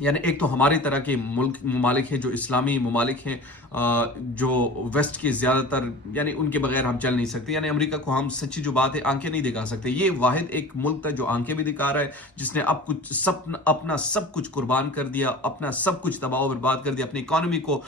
یعنی ایک تو ہماری طرح کے ممالک ہیں جو اسلامی ممالک ہیں، جو ویسٹ کی زیادہ تر، یعنی ان کے بغیر ہم چل نہیں سکتے. یعنی امریکہ کو ہم سچی جو بات ہے آنکھیں نہیں دکھا سکتے. یہ واحد ایک ملک تھا جو آنکھیں بھی دکھا رہا ہے، جس نے اب اپنا سب کچھ قربان کر دیا، اپنا سب کچھ تباہ و برباد کر دیا، اپنی اکانومی کو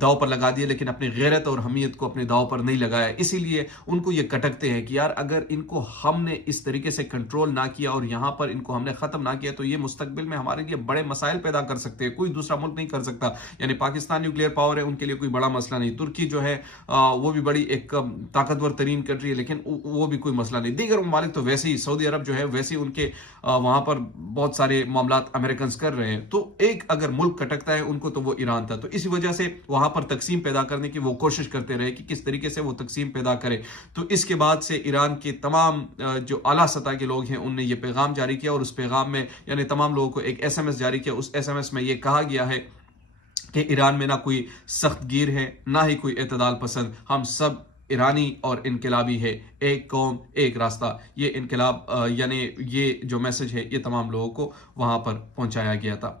داؤ پر لگا دیا، لیکن اپنی غیرت اور حمیت کو اپنے داؤ پر نہیں لگایا. اسی لیے ان کو یہ کٹکتے ہیں کہ یار اگر ان کو ہم نے اس طریقے سے کنٹرول نہ کیا اور یہاں پر ان کو ہم نے ختم نہ کیا تو یہ مستقبل میں ہمارے لیے بڑے مسائل پیدا کر سکتے ہیں. کوئی دوسرا ملک نہیں کر سکتا. یعنی پاکستان نیوکلیئر پاور ہے، ان کے لیے کوئی بڑا مسئلہ نہیں. ترکی جو ہے وہ بھی بڑی ایک طاقتور ترین کنٹری ہے، لیکن وہ بھی کوئی مسئلہ نہیں. دیگر ممالک تو ویسے ہی، سعودی عرب جو ہے ویسے ہی ان کے وہاں پر بہت سارے معاملات امریکنز کر رہے ہیں. تو ایک اگر ملک کٹکتا ہے ان کو تو وہ ایران تھا. تو اسی وجہ سے وہاں پر تقسیم پیدا کرنے کی وہ کوشش کرتے رہے کہ کس طریقے سے وہ تقسیم پیدا کرے. تو اس کے بعد سے ایران کے تمام جو اعلیٰ سطح کے لوگ ہیں ان نے یہ پیغام جاری کیا، اور اس پیغام میں یعنی تمام لوگوں کو ایک ایس ایم ایس جاری کیا. اس ایس ایم ایس میں یہ کہا گیا ہے کہ ایران میں نہ کوئی سخت گیر ہے، نہ ہی کوئی اعتدال پسند. ہم سب ایرانی اور انقلابی ہے، ایک قوم ایک راستہ. یہ انقلاب یعنی یہ جو میسج ہے یہ تمام لوگوں کو وہاں پر پہنچایا گیا تھا.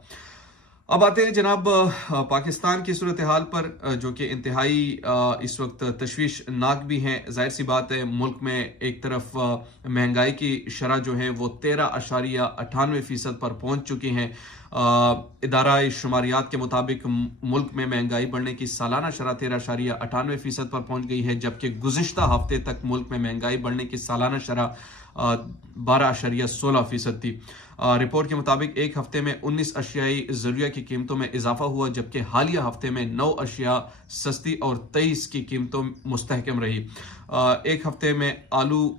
اب آتے ہیں جناب پاکستان کی صورتحال پر، جو کہ انتہائی اس وقت تشویش ناک بھی ہیں. ظاہر سی بات ہے ملک میں ایک طرف مہنگائی کی شرح جو ہے وہ 13.98% پر پہنچ چکی ہیں. ادارہ شماریات کے مطابق ملک میں مہنگائی بڑھنے کی سالانہ شرح 13.98% پر پہنچ گئی ہے، جبکہ گزشتہ ہفتے تک ملک میں مہنگائی بڑھنے کی سالانہ شرح 12.16% تھی. رپورٹ کے مطابق ایک ہفتے میں 19 اشیائی ضروریات کی قیمتوں میں اضافہ ہوا، جبکہ حالیہ ہفتے میں 9 اشیاء سستی اور 23 کی قیمتوں مستحکم رہی. ایک ہفتے میں آلو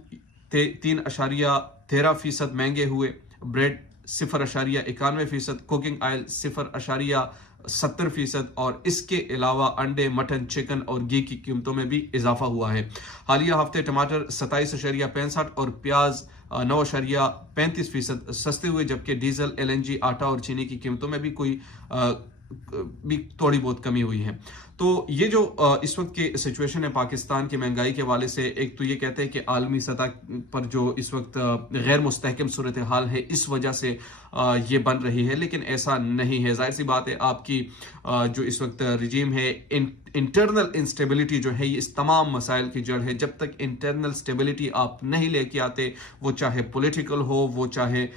3.13% مہنگے ہوئے، بریڈ 0.91%، کوکنگ آئل 0.70%، اور اس کے علاوہ انڈے، مٹن، چکن اور گھی کی قیمتوں میں بھی اضافہ ہوا ہے. حالیہ ہفتے ٹماٹر 27.65 اور پیاز 9.35% سستے ہوئے، جبکہ ڈیزل، ایل این جی، آٹا اور چینی کی قیمتوں میں بھی تھوڑی بہت کمی ہوئی ہے. تو یہ جو اس وقت کی سچویشن ہے پاکستان کی مہنگائی کے حوالے سے، ایک تو یہ کہتے ہیں کہ عالمی سطح پر جو اس وقت غیر مستحکم صورتحال ہے اس وجہ سے یہ بن رہی ہے، لیکن ایسا نہیں ہے. ظاہر سی بات ہے آپ کی جو اس وقت رجیم ہے، انٹرنل انسٹیبلٹی جو ہے یہ اس تمام مسائل کی جڑ ہے. جب تک انٹرنل اسٹیبلٹی آپ نہیں لے کے آتے، وہ چاہے پولیٹیکل ہو، وہ چاہے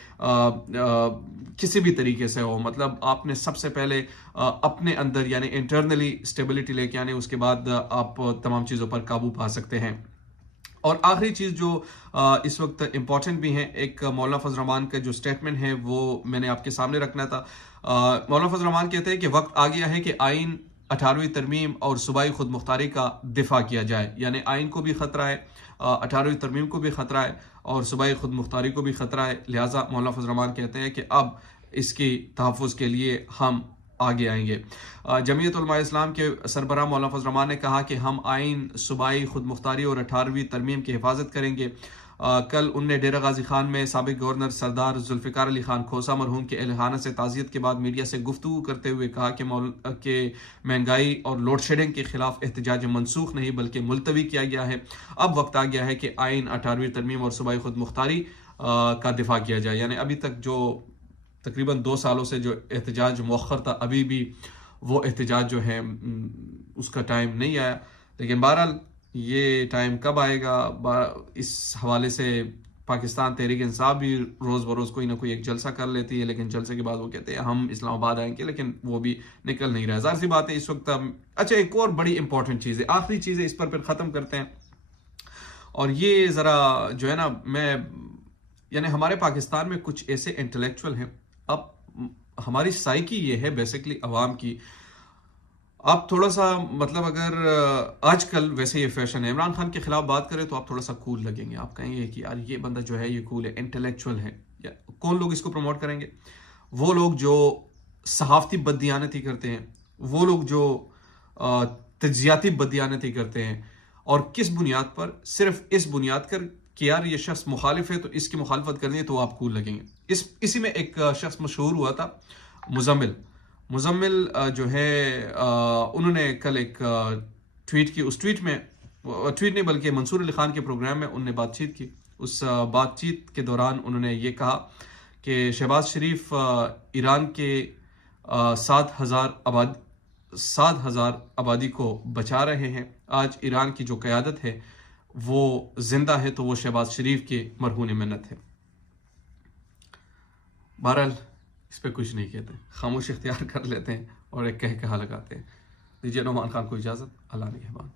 کسی بھی طریقے سے ہو، مطلب آپ نے سب سے پہلے اپنے اندر یعنی انٹرنلی اسٹیبلٹی لے کے آنے، اس کے بعد آپ تمام چیزوں پر قابو پا سکتے ہیں. اور آخری چیز جو اس وقت امپورٹنٹ بھی ہے، ایک مولانا فضل الرحمان کا جو سٹیٹمنٹ ہے وہ میں نے آپ کے سامنے رکھنا تھا. مولانا فضل الرحمان کہتے ہیں کہ وقت آ گیا ہے کہ آئین 18ویں ترمیم اور صوبائی خود مختاری کا دفاع کیا جائے. یعنی آئین کو بھی خطرہ ہے، 18ویں ترمیم کو بھی خطرہ ہے، اور صوبائی خود مختاری کو بھی خطرہ ہے. لہٰذا مولانا فضل الرحمان کہتے ہیں کہ اب اس کی تحفظ کے لیے ہم آگے آئیں گے. جمعیت علماء اسلام کے سربراہ مولانا فضل الرحمان نے کہا کہ ہم آئین، صوبائی خود مختاری اور 18ویں ترمیم کی حفاظت کریں گے. کل ان نے ڈیرہ غازی خان میں سابق گورنر سردار ذوالفقار علی خان کھوسہ مرحوم کے اہلخانہ سے تعزیت کے بعد میڈیا سے گفتگو کرتے ہوئے کہا کہ مہنگائی اور لوڈ شیڈنگ کے خلاف احتجاج منسوخ نہیں بلکہ ملتوی کیا گیا ہے. اب وقت آ گیا ہے کہ آئین، 18ویں ترمیم اور صوبائی خود مختاری کا دفاع کیا جائے. یعنی ابھی تک جو تقریباً 2 سالوں سے جو احتجاج مؤخر تھا، ابھی بھی وہ احتجاج جو ہے اس کا ٹائم نہیں آیا. لیکن بہرحال یہ ٹائم کب آئے گا، اس حوالے سے پاکستان تحریک انصاف بھی روز بروز کوئی نہ کوئی ایک جلسہ کر لیتی ہے، لیکن جلسے کے بعد وہ کہتے ہیں ہم اسلام آباد آئیں گے، لیکن وہ بھی نکل نہیں رہا. ظاہر سی بات ہے اس وقت. اچھا، ایک اور بڑی امپورٹنٹ چیز ہے، آخری چیز ہے، اس پر پھر ختم کرتے ہیں. اور یہ ذرا جو ہے نا، میں یعنی ہمارے پاکستان میں کچھ ایسے انٹلیکچوئل ہیں. اب ہماری سائیکی یہ ہے بیسیکلی عوام کی، آپ تھوڑا سا مطلب اگر آج کل ویسے یہ فیشن ہے، عمران خان کے خلاف بات کریں تو آپ تھوڑا سا کول لگیں گے، آپ کہیں گے کہ یار یہ بندہ جو ہے یہ کول ہے، انٹلیکچوئل ہے. یا کون لوگ اس کو پروموٹ کریں گے؟ وہ لوگ جو صحافتی بددیانتی کرتے ہیں، وہ لوگ جو تجزیاتی بددیانتی کرتے ہیں. اور کس بنیاد پر؟ صرف اس بنیاد پر کہ یار یہ شخص مخالف ہے تو اس کی مخالفت کرنی ہے تو آپ کول لگیں گے. اسی میں ایک شخص مشہور ہوا تھا، مزمل جو ہے، انہوں نے کل ایک ٹویٹ کی. اس ٹویٹ نہیں بلکہ منصور علی خان کے پروگرام میں انہوں نے بات چیت کی. اس بات چیت کے دوران انہوں نے یہ کہا کہ شہباز شریف ایران کے 7,000 آبادی کو بچا رہے ہیں. آج ایران کی جو قیادت ہے وہ زندہ ہے تو وہ شہباز شریف کی مرہون منت ہے. بہرحال اس پہ کچھ نہیں کہتے، خاموش اختیار کر لیتے ہیں اور ایک کہا لگاتے ہیں. دیجیے نعمان خان کو اجازت. اللہ نگہبان.